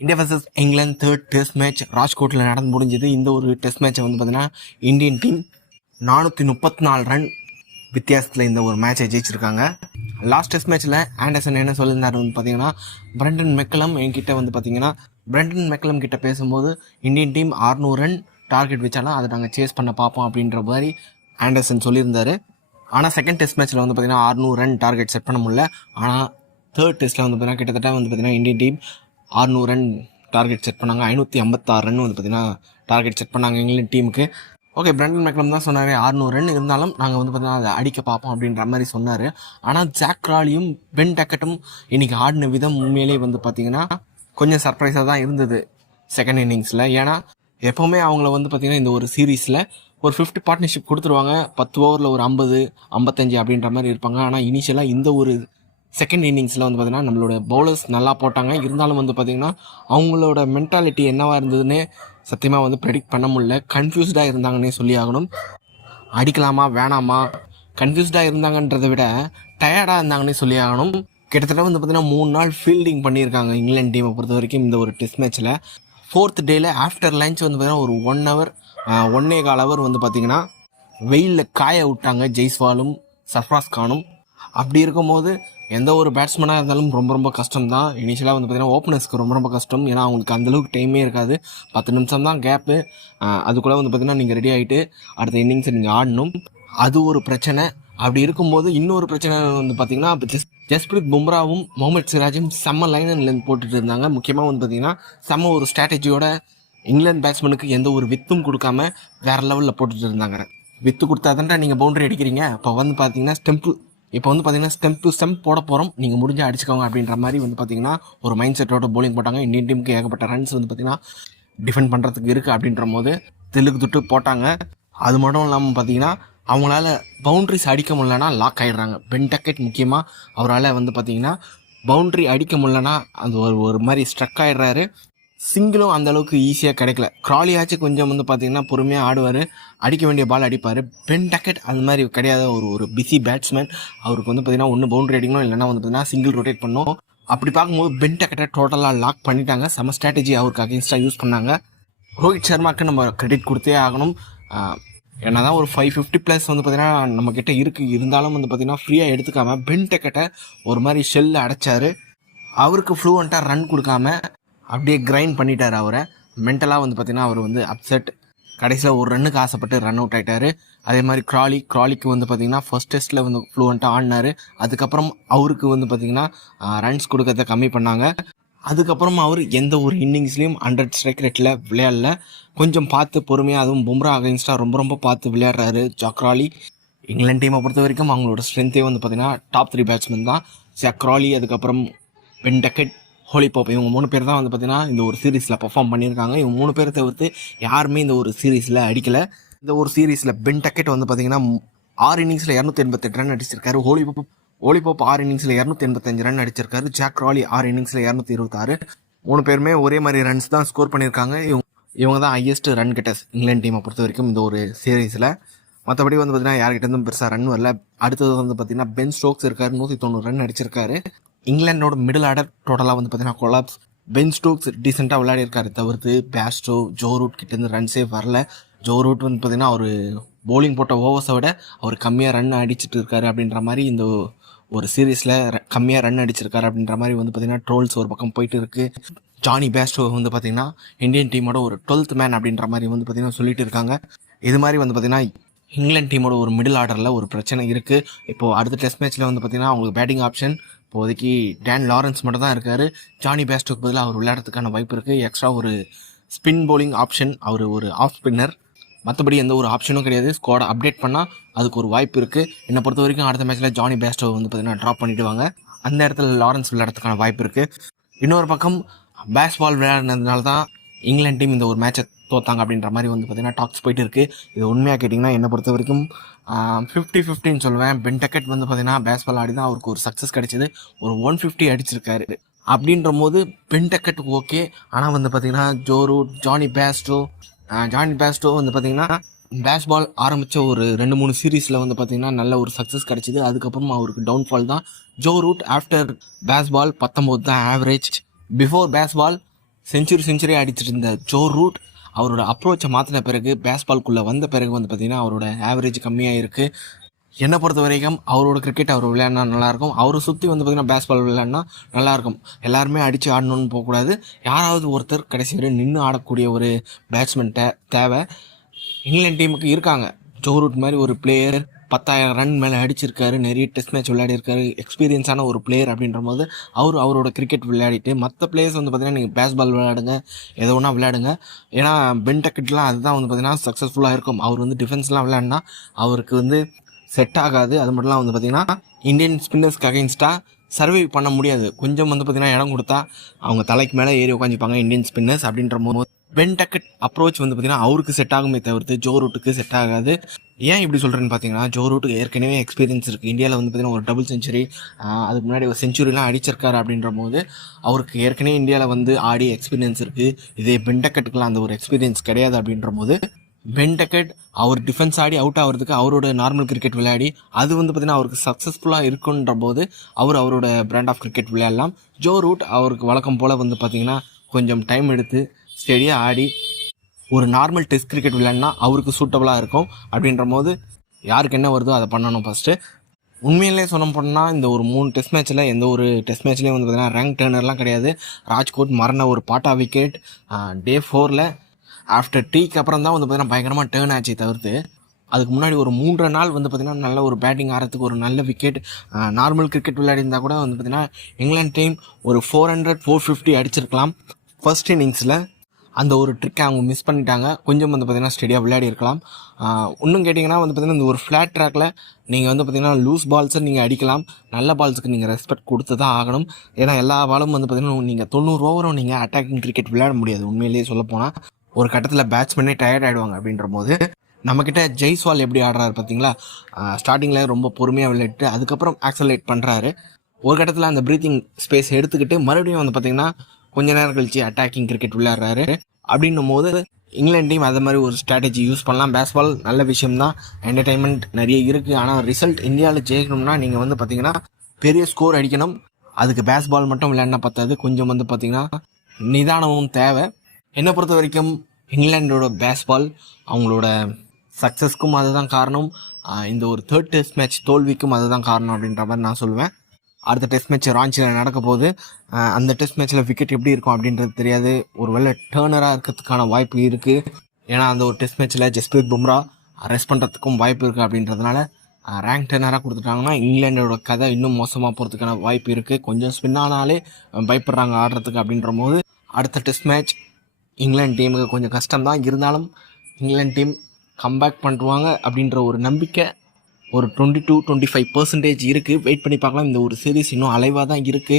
India versus England third test match ராஜ்கோட்டில் நடந்து முடிஞ்சது. இந்த ஒரு டெஸ்ட் மேட்சை வந்து பார்த்தீங்கன்னா இந்தியன் டீம் நானூற்றி முப்பத்தி நாலு ரன் வித்தியாசத்தில் இந்த ஒரு மேட்சை ஜெயிச்சிருக்காங்க. லாஸ்ட் டெஸ்ட் மேட்ச்சில் ஆண்டர்சன் என்ன சொல்லியிருந்தார் வந்து பார்த்தீங்கன்னா பிரண்டன் மெக்கலம் என்கிட்ட வந்து பார்த்தீங்கன்னா பிரண்டன் மெக்கலம் கிட்ட பேசும்போது இந்தியன் டீம் 600 ரன் டார்கெட் வச்சாலும் அதை நாங்கள் சேஸ் பண்ண பார்ப்போம் அப்படின்ற மாதிரி ஆண்டர்சன் சொல்லியிருந்தாரு. ஆனால் செகண்ட் டெஸ்ட் மேட்ச்சில் வந்து பார்த்தீங்கன்னா 600 ரன் டார்கெட் செட் பண்ண முடியல. ஆனால் தேர்ட் டெஸ்ட்டில் வந்து பார்த்தீங்கன்னா கிட்டத்தட்ட வந்து பார்த்தீங்கன்னா Indian team 600 run target set பண்ணாங்க. ஐநூற்றி ஐம்பத்தாறு ரன் வந்து பார்த்தீங்கன்னா டார்கெட் செட் பண்ணாங்க எங்களின் டீமுக்கு ஓகே பிரண்டன் மெக்லம் தான் சொன்னார் 600 ரன் இருந்தாலும் நாங்கள் வந்து பார்த்தீங்கன்னா அதை அடிக்க பார்ப்போம் அப்படின்ற மாதிரி சொன்னார். ஆனால் ஜாக் ராலியும் பென் டக்கெட்டும் இன்றைக்கி ஆடின விதம் உண்மையிலே வந்து பார்த்தீங்கன்னா கொஞ்சம் சர்ப்ரைஸாக தான் இருந்தது செகண்ட் இன்னிங்ஸில் ஏன்னா எப்போவுமே அவங்கள வந்து பார்த்திங்கன்னா இந்த ஒரு சீரீஸில் ஒரு ஃபிஃப்த் பார்ட்னர்ஷிப் கொடுத்துருவாங்க. பத்து ஓவரில் ஒரு ஐம்பது ஐம்பத்தஞ்சு அப்படின்ற மாதிரி இருப்பாங்க. ஆனால் இனிஷியலாக இந்த ஒரு செகண்ட் இன்னிங்ஸில் வந்து பார்த்திங்கன்னா நம்மளோட பவுலர்ஸ் நல்லா போட்டாங்க. இருந்தாலும் வந்து பார்த்திங்கன்னா அவங்களோட மென்டாலிட்டி என்னவாக இருந்ததுன்னு சத்தியமாக வந்து ப்ரெடிக்ட் பண்ண முடியல. கன்ஃபியூஸ்டாக இருந்தாங்கன்னே சொல்லி ஆகணும். அடிக்கலாமா வேணாமா? கன்ஃபியூஸ்டாக இருந்தாங்கன்றதை விட டயர்டாக இருந்தாங்கன்னே சொல்லி ஆகணும். கிட்டத்தட்ட வந்து பார்த்திங்கன்னா மூணு நாள் ஃபீல்டிங் பண்ணியிருக்காங்க இங்கிலாந்து டீமை பொறுத்த வரைக்கும் இந்த ஒரு டெஸ்ட் மேட்ச்சில் ஃபோர்த் டேயில் ஆஃப்டர் லஞ்ச் வந்து பார்த்தீங்கன்னா ஒரு ஒன் ஹவர் ஒன்னே கால் ஹவர் வந்து பார்த்திங்கன்னா வெயிலில் காய விட்டாங்க ஜெய்ஸ்வாலும் சர்ஃப்ராஸ் கானும். அப்படி இருக்கும்போது எந்த ஒரு பேட்ஸ்மேனாக இருந்தாலும் ரொம்ப ரொம்ப கஷ்டம் தான் இனிஷியலாக வந்து பார்த்தீங்கன்னா ஓப்பனர்ஸ்க்கு ரொம்ப ரொம்ப கஷ்டம். ஏன்னா அவங்களுக்கு அந்தளவுக்கு டைமே இருக்காது. பத்து நிமிஷம் தான் கேப்பு அதுக்குள்ளே வந்து பார்த்தீங்கன்னா நீங்கள் ரெடி ஆகிட்டு அடுத்த இன்னிங்ஸை நீங்கள் ஆடணும். அது ஒரு பிரச்சனை. அப்படி இருக்கும்போது இன்னொரு பிரச்சனை வந்து பார்த்தீங்கன்னா ஜஸ் ஜஸ்பிரீத் பும்ராவும் முகமது சிராஜும் செம்ம லைன் அண்ட் லென்த் போட்டுட்டு இருந்தாங்க. முக்கியமாக வந்து பார்த்தீங்கன்னா செம்ம ஒரு ஸ்ட்ராட்டஜியோட இங்கிலாந்து பேட்ஸ்மேனுக்கு எந்த ஒரு வித்தும் கொடுக்காம வேற லெவலில் போட்டுட்டு இருந்தாங்க. வித்து கொடுத்தா நீங்கள் பவுண்டரி அடிக்கிறீங்க. அப்போ வந்து பார்த்தீங்கன்னா ஸ்டெம்பு இப்போ வந்து பார்த்தீங்கன்னா ஸ்டெம் டு ஸ்டெம் போட போகிறோம் நீங்கள் முடிஞ்சு அடிச்சுக்கோங்க அப்படின்ற மாதிரி வந்து பார்த்தீங்கன்னா ஒரு மைண்ட் செட்டோட போலிங் போட்டாங்க. இந்தியன் டீமுக்கு ஏகப்பட்ட ரன்ஸ் வந்து பார்த்தீங்கன்னா டிஃபெண்ட் பண்ணுறதுக்கு இருக்குது அப்படின்ற போது தெலுங்கு துட்டு போட்டாங்க. அது மட்டும் இல்லாமல் பார்த்தீங்கன்னா அவங்களால பவுண்ட்ரிஸ் அடிக்க முடியலன்னா லாக் ஆயிடுறாங்க. பென் டக்கெட் முக்கியமாக அவரால் வந்து பார்த்தீங்கன்னா பவுண்ட்ரி அடிக்க முடிலன்னா அந்த ஒரு ஒரு மாதிரி ஸ்ட்ரக் ஆயிடுறாரு. சிங்கிளும் அந்தளவுக்கு ஈஸியாக கிடைக்கல. க்ராலியாச்சும் கொஞ்சம் வந்து பார்த்தீங்கன்னா பொறுமையாக ஆடுவார். அடிக்க வேண்டிய பால் அடிப்பார். பென் டக்கெட் அந்த மாதிரி கிடையாத ஒரு ஒரு பிஸி பேட்ஸ்மேன் அவருக்கு வந்து பார்த்தீங்கன்னா ஒன்று பவுண்டரி அடிக்கணும் இல்லைன்னா வந்து பார்த்தீங்கன்னா சிங்கிள் ரொட்டேட் பண்ணணும் அப்படி பார்க்கும்போது பென் டக்கெட்டை டோட்டலாக லாக் பண்ணிட்டாங்க. செம ஸ்ட்ராட்டஜி அவருக்கு அகேன்ஸ்டாக யூஸ் பண்ணாங்க. ரோஹித் சர்மாக்கு நம்ம கிரெடிட் கொடுத்தே ஆகணும். என்ன தான் ஒரு ஃபைவ் ஃபிஃப்டி ப்ளஸ் வந்து பார்த்தீங்கன்னா நம்மக்கிட்ட இருக்குது இருந்தாலும் வந்து பார்த்தீங்கன்னா ஃப்ரீயாக எடுத்துக்காமல் பென் டக்கெட்டை ஒரு மாதிரி ஷெல்ல அடைச்சார். அவருக்கு ஃப்ளூவெண்ட்டாக ரன் கொடுக்காம அப்படியே கிரைண்ட் பண்ணிட்டார் அவரை. மென்டலாக வந்து பார்த்தீங்கன்னா அவர் வந்து அப்செட் கடைசியில் ஒரு ரன்னுக்கு ஆசைப்பட்டு ரன் அவுட் ஆகிட்டார் அதே மாதிரி க்ராலி க்ராலிக்கு வந்து பார்த்திங்கன்னா ஃபர்ஸ்ட் டெஸ்ட்டில் வந்து ஃப்ளூவெண்ட்டாக ஆடினாரு. அதுக்கப்புறம் அவருக்கு வந்து பார்த்தீங்கன்னா ரன்ஸ் கொடுக்கறத கம்மி பண்ணாங்க. அதுக்கப்புறம் அவர் எந்த ஒரு இன்னிங்ஸ்லேயும் ஹண்ட்ரட் ஸ்ட்ரைக் ரேட்டில் விளையாடல. கொஞ்சம் பார்த்து பொறுமையாக அதுவும் பும்ரா அகைன்ஸ்டாக ரொம்ப ரொம்ப பார்த்து விளையாடுறாரு ஜக்ராலி இங்கிலாந்து டீமை பொறுத்த வரைக்கும் அவங்களோட ஸ்ட்ரென்த்தே வந்து பார்த்திங்கன்னா டாப் த்ரீ பேட்ஸ்மேன் தான். ஜக்ராலி அதுக்கப்புறம் பென் டக்கெட் ஹோலிபாப் இவங்க மூணு பேர் தான் வந்து பார்த்தீங்கன்னா இந்த ஒரு சீரீஸில் பர்ஃபார்ம் பண்ணியிருக்காங்க. இவங்க மூணு பேரை தவிர்த்து யாருமே இந்த ஒரு சீரீஸில் அடிக்கலை. இந்த ஒரு சீரீஸில் பென் டக்கெட் வந்து பார்த்தீங்கன்னா ஆறு இன்னிங்ஸில் இரநூத்தி எண்பத்தெட்டு ரன் அடிச்சிருக்காரு. ஹோலி ஹோலிபாப் ஹோலி ஆறு இன்னிங்ஸில் இரநூத்தி எண்பத்தஞ்சு ரன் அடிச்சிருக்காரு. ஜாக் ராலி ஆறு இன்னிங்ஸில் இரநூத்தி இருபத்தாறு. மூணு பேருமே ஒரே மாதிரி ரன்ஸ் தான் ஸ்கோர் பண்ணியிருக்காங்க. இவங்க இவங்க தான் ஹையஸ்ட் ரன் கெட்டஸ் இங்கிலாந்து டீமை பொறுத்த வரைக்கும் இந்த ஒரு சீரீஸில் மற்றபடி வந்து பார்த்தீங்கன்னா யார்கிட்ட இருந்தும் பெருசாக ரன் வரல. அடுத்தது வந்து பார்த்தீங்கன்னா பென் ஸ்டோக்ஸ் இருக்காரு. நூற்றி தொண்ணூறு ரன் அடிச்சிருக்காரு. இங்கிலாண்டோட மிடில் ஆர்டர் டோட்டலாக வந்து பார்த்தீங்கன்னா கொலாப்ஸ் பென் ஸ்டோக்ஸ் டீசெண்டாக விளையாடிருக்காரு தவிர்த்து பேஸ்டோ ஜோ ரூட் கிட்டேருந்து ரன்ஸே வரல. ஜோ ரூட் வந்து பார்த்தீங்கன்னா அவர் போலிங் போட்ட ஓவர்ஸை விட அவர் கம்மியாக ரன் அடிச்சிட்டு இருக்காரு அப்படின்ற மாதிரி இந்த ஒரு சீரீஸில் கம்மியாக ரன் அடிச்சிருக்காரு அப்படின்ற மாதிரி வந்து பார்த்தீங்கன்னா ட்ரோல்ஸ் ஒரு பக்கம் போயிட்டு இருக்குது ஜானி பேஸ்டோ வந்து பார்த்தீங்கன்னா இந்தியன் டீமோட ஒரு டுவெல்த் மேன் அப்படின்ற மாதிரி வந்து பார்த்தீங்கன்னா சொல்லிட்டு இருக்காங்க. இது மாதிரி வந்து பார்த்தீங்கன்னா இங்கிலாந்து டீமோட ஒரு மிடில் ஆர்டரில் ஒரு பிரச்சனை இருக்குது இப்போது அடுத்த டெஸ்ட் மேட்ச்சில் வந்து பார்த்தீங்கன்னா அவங்களுக்கு பேட்டிங் ஆப்ஷன் இப்போதைக்கு டேன் லாரன்ஸ் மட்டும் தான் இருக்கார். ஜானி பேஸ்டோக்கு பதிலாக அவர் விளையாடுறதுக்கான வாய்ப்பு இருக்குது எக்ஸ்ட்ரா ஒரு ஸ்பின் போலிங் ஆப்ஷன் அவர் ஒரு ஆஃப் ஸ்பின்னர் மற்றபடி எந்த ஒரு ஆப்ஷனும் கிடையாது. ஸ்குவாடை அப்டேட் பண்ணால் அதுக்கு ஒரு வாய்ப்பு இருக்குது என்னை பொறுத்த வரைக்கும் அடுத்த மேட்ச்சில் ஜானி பேஸ்டோ வந்து பார்த்தீங்கன்னா ட்ராப் பண்ணிடுவாங்க. அந்த இடத்துல லாரன்ஸ் விளையாடுறதுக்கான வாய்ப்பு இருக்குது இன்னொரு பக்கம் பேஸ்பால் விளையாடினதுனால தான் இங்கிலாந்து டீம் இந்த ஒரு மேட்சை தோத்தாங்க அப்படின்ற மாதிரி வந்து பார்த்தீங்கன்னா டாக்ஸ் போயிட்டு இருக்குது இது உண்மையாக கேட்டிங்கன்னா என்னை பொறுத்த வரைக்கும் ஃபிஃப்டி ஃபிஃப்டின்னு சொல்லுவேன். பென் டக்கெட் வந்து பார்த்தீங்கன்னா பேஸ்பால் ஆடி தான் அவருக்கு ஒரு சக்ஸஸ் கிடைச்சது. ஒரு ஒன் ஃபிஃப்டி அடிச்சிருக்காரு. அப்படின்ற போது பென் டக்கெட் ஓகே ஆனால் வந்து பார்த்திங்கன்னா Joe Root Jonny Bairstow Jonny Bairstow வந்து பார்த்திங்கன்னா பேஸ்பால் ஆரம்பித்த ஒரு ரெண்டு மூணு சீரீஸில் வந்து பார்த்தீங்கன்னா நல்ல ஒரு சக்ஸஸ் கிடச்சிது. அதுக்கப்புறம் அவருக்கு டவுன்ஃபால் தான். ஜோ ரூட் ஆஃப்டர் பேஸ்பால் பத்தொம்போது தான் average before Bazball century century அடிச்சிட்டு இருந்த ஜோ ரூட் அவரோட அப்ரோச்சை மாற்றின பிறகு பேஸ்பால்குள்ளே வந்த பிறகு வந்து பார்த்திங்கன்னா அவரோட ஆவரேஜ் கம்மியாக இருக்குது என்னை பொறுத்த வரைக்கும் அவரோட கிரிக்கெட் அவர் விளையாடினா நல்லாயிருக்கும் அவரை சுற்றி வந்து பார்த்திங்கன்னா பேஸ்பால் விளையாடினா நல்லாயிருக்கும் எல்லாருமே அடித்து ஆடணும்னு போகக்கூடாது யாராவது ஒருத்தர் கடைசி வரை நின்று ஆடக்கூடிய ஒரு பேட்ஸ்மேன் தேவை. இங்கிலாந்து டீமுக்கு இருக்காங்க. ஜோ ரூட் மாதிரி ஒரு பிளேயர் பத்தாயிரம் ரன் மேலே அடிச்சிருக்காரு நிறைய டெஸ்ட் மேட்ச் விளையாடிருக்காரு எக்ஸ்பீரியன்ஸான ஒரு பிளேயர் அப்படின்ற போது அவர் அவரோட கிரிக்கெட் விளையாடிட்டு மற்ற பிளேயர்ஸ் வந்து பார்த்தீங்கன்னா நீங்கள் பேஸ்பால் விளையாடுங்க எதோ ஒன்றா விளையாடுங்க. ஏன்னா பென்டக்கெட்லாம் அதுதான் வந்து பார்த்தீங்கன்னா சக்ஸஸ்ஃபுல்லாக இருக்கும். அவர் வந்து டிஃபென்ஸ்லாம் விளையாடினா அவருக்கு வந்து செட் ஆகாது. அது மட்டும்லாம் வந்து பார்த்தீங்கன்னா இந்தியன் ஸ்பின்னர்ஸ்க்கு அகைன்ஸ்டாக சர்வை பண்ண முடியாது. கொஞ்சம் வந்து பார்த்தீங்கன்னா இடம் கொடுத்தா அவங்க தலைக்கு மேலே ஏறி உட்காந்துப்பாங்க இந்தியன் ஸ்பின்னர்ஸ் அப்படின்ற போது பென்டக்கட் அப்ரோச் வந்து பார்த்தீங்கன்னா அவருக்கு செட் ஆகுமே தவிர்த்து ஜோ ரூட்டுக்கு செட் ஆகாது. ஏன் இப்படி சொல்கிறேன்னு பார்த்தீங்கன்னா ஜோ ரூட்டுக்கு ஏற்கனவே எக்ஸ்பீரியன்ஸ் இருக்குது இந்தியாவில் வந்து பார்த்தீங்கன்னா ஒரு டபுள் செஞ்சுரி அதுக்கு முன்னாடி ஒரு செஞ்சுரிலாம் அடிச்சிருக்காரு அப்படின்ற போது அவருக்கு ஏற்கனவே இந்தியாவில் வந்து ஆடி எக்ஸ்பீரியன்ஸ் இருக்குது இதே பென்டக்கட்டுக்கெலாம் அந்த ஒரு எக்ஸ்பீரியன்ஸ் கிடையாது அப்படின்ற போது பென்டக்கட் அவர் டிஃபென்ஸ் ஆடி அவுட் ஆகிறதுக்கு அவரோட நார்மல் கிரிக்கெட் விளையாடி அது வந்து பார்த்தீங்கன்னா அவருக்கு சக்ஸஸ்ஃபுல்லாக இருக்குன்ற போது அவர் அவரோட பிராண்ட் ஆஃப் கிரிக்கெட் விளையாடலாம். ஜோ ரூட் அவருக்கு வழக்கம் போல் வந்து பார்த்திங்கன்னா கொஞ்சம் டைம் எடுத்து ஸ்டெடியாக ஆடி ஒரு நார்மல் டெஸ்ட் கிரிக்கெட் விளையாடினா அவருக்கு சூட்டபுளாக இருக்கும். அப்படின்ற போது யாருக்கு என்ன வருதோ அதை பண்ணணும் ஃபஸ்ட்டு உண்மையிலே சொன்ன போனால் இந்த ஒரு மூணு டெஸ்ட் மேட்ச்சில் எந்த ஒரு டெஸ்ட் மேட்ச்லேயும் வந்து பார்த்தீங்கன்னா ரேங்க் டேர்னர்லாம் கிடையாது. ராஜ்கோட் மரண ஒரு பாட்டா விக்கெட் டே ஃபோரில் ஆஃப்டர் டீக்கு அப்புறம் தான் வந்து பார்த்தீங்கன்னா பயங்கரமாக டேர்ன் ஆச்சு தவிர்த்து. அதுக்கு முன்னாடி ஒரு மூன்றரை நாள் வந்து பார்த்திங்கன்னா நல்ல ஒரு பேட்டிங் ஆடுறதுக்கு ஒரு நல்ல விக்கெட் நார்மல் கிரிக்கெட் விளையாடிருந்தா கூட வந்து பார்த்தீங்கன்னா இங்கிலாந்து டீம் ஒரு ஃபோர் ஹண்ட்ரட் ஃபோர் ஃபிஃப்டி அடிச்சிருக்கலாம். ஃபர்ஸ்ட் இன்னிங்ஸில் அந்த ஒரு ட்ரிக்கை அவங்க மிஸ் பண்ணிட்டாங்க. கொஞ்சம் வந்து பார்த்தீங்கன்னா ஸ்டெடியாக விளையாடி இருக்கலாம். இன்னும் கேட்டிங்கன்னா வந்து பார்த்தீங்கன்னா இந்த ஒரு ஃப்ளாட் ட்ராக்கில் நீங்கள் வந்து பார்த்தீங்கன்னா லூஸ் பால்ஸை நீங்கள் அடிக்கலாம். நல்ல பால்ஸுக்கு நீங்கள் ரெஸ்பெக்ட் கொடுத்து தான் ஆகணும். ஏன்னா எல்லா பாலும் வந்து பார்த்தீங்கன்னா நீங்கள் தொண்ணூறு ஓவரும் நீங்கள் அட்டாக்கிங் கிரிக்கெட் விளையாட முடியாது. உண்மையிலேயே சொல்லப்போனால் ஒரு கட்டத்தில் பேட்ஸ்மேனே டயர்ட் ஆகிடுவாங்க அப்படின்ற போது நம்மக்கிட்ட ஜெய்ஸ்வால் எப்படி ஆடுறாரு பார்த்தீங்களா ஸ்டார்டிங்கில் ரொம்ப பொறுமையாக விளையாட்டு அதுக்கப்புறம் ஆக்சலேட் பண்ணுறாரு ஒரு கட்டத்தில் அந்த ப்ரீத்திங் ஸ்பேஸ் எடுத்துக்கிட்டு மறுபடியும் வந்து பார்த்தீங்கன்னா கொஞ்ச நேரம் கழிச்சு அட்டாக்கிங் கிரிக்கெட் விளையாடுறாரு. அப்படின்னும் போது இங்கிலாந்து டீம் அதை மாதிரி ஒரு ஸ்ட்ராட்டஜி யூஸ் பண்ணலாம். பேஸ்பால் நல்ல விஷயம் தான் என்டர்டைன்மெண்ட் நிறைய இருக்குது ஆனால் ரிசல்ட் இந்தியாவில் ஜெயிக்கணும்னா நீங்கள் வந்து பார்த்தீங்கன்னா பெரிய ஸ்கோர் அடிக்கணும். அதுக்கு பேஸ்பால் மட்டும் விளையாடினா பத்தாது. கொஞ்சம் வந்து பார்த்தீங்கன்னா நிதானமும் தேவை. என்னை பொறுத்த வரைக்கும் இங்கிலாண்டோட பேஸ்பால் அவங்களோட சக்ஸஸ்க்கும் அதுதான் காரணம். இந்த ஒரு தேர்ட் டெஸ்ட் மேட்ச் தோல்விக்கும் அதுதான் காரணம் அப்படின்ற மாதிரி நான் சொல்லுவேன். அடுத்த டெஸ்ட் மேட்ச் ராஞ்சியில் நடக்க போகுது. அந்த டெஸ்ட் மேட்ச்சில் விக்கெட் எப்படி இருக்கும் அப்படின்றது தெரியாது. ஒருவேளை டேர்னராக இருக்கிறதுக்கான வாய்ப்பு இருக்குது ஏன்னா அந்த ஒரு டெஸ்ட் மேட்ச்சில் ஜஸ்பிரீத் பும்ரா அரெஸ்ட் பண்ணுறதுக்கும் வாய்ப்பு இருக்குது அப்படின்றதுனால ரேங்க் டென்னராக கொடுத்துட்டாங்கன்னா இங்கிலாண்டோட கதை இன்னும் மோசமாக போகிறதுக்கான வாய்ப்பு இருக்குது கொஞ்சம் ஸ்பின் ஆனாலே பயப்படுறாங்க ஆடுறதுக்கு அப்படின்ற போது அடுத்த டெஸ்ட் மேட்ச் இங்கிலாந்து டீமுக்கு கொஞ்சம் கஷ்டம் தான் இருந்தாலும் இங்கிலாந்து டீம் கம்பேக் பண்ணுவாங்க அப்படின்ற ஒரு நம்பிக்கை ஒரு twenty two twenty five percentage இருக்குது வெயிட் பண்ணி பார்க்கலாம். இந்த ஒரு சீரிஸ் இன்னும் அலைவாக தான் இருக்குது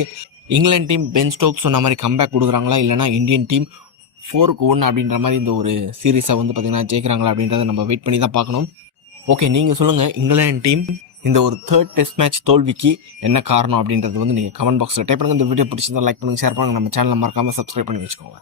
இங்கிலாந்து டீம் பென் ஸ்டோக்ஸ் சொன்ன மாதிரி கம்பேக் கொடுக்குறாங்களா? இல்லைனா இந்தியன் டீம் ஃபோருக்கு ஒன்று அப்படின்ற மாதிரி இந்த ஒரு சீரீஸை வந்து பார்த்திங்கன்னா ஜெயிக்கிறாங்களா அப்படின்றத நம்ம வெயிட் பண்ணி தான் பார்க்கணும். ஓகே நீங்கள் சொல்லுங்கள் இங்கிலாந்து டீம் இந்த ஒரு தேர்ட் டெஸ்ட் மேட்ச் தோல்விக்கு என்ன காரணம் அப்படின்றது வந்து நீங்கள் கமெண்ட் பாக்ஸில் டைப் பண்ணுங்கள் இந்த வீடியோ பிடிச்சிருந்தா லைக் பண்ணுங்கள் ஷேர் பண்ணுங்கள் நம்ம சேனலை மறக்காமல் சப்ஸ்கிரைப் பண்ணி வச்சுக்கோங்க.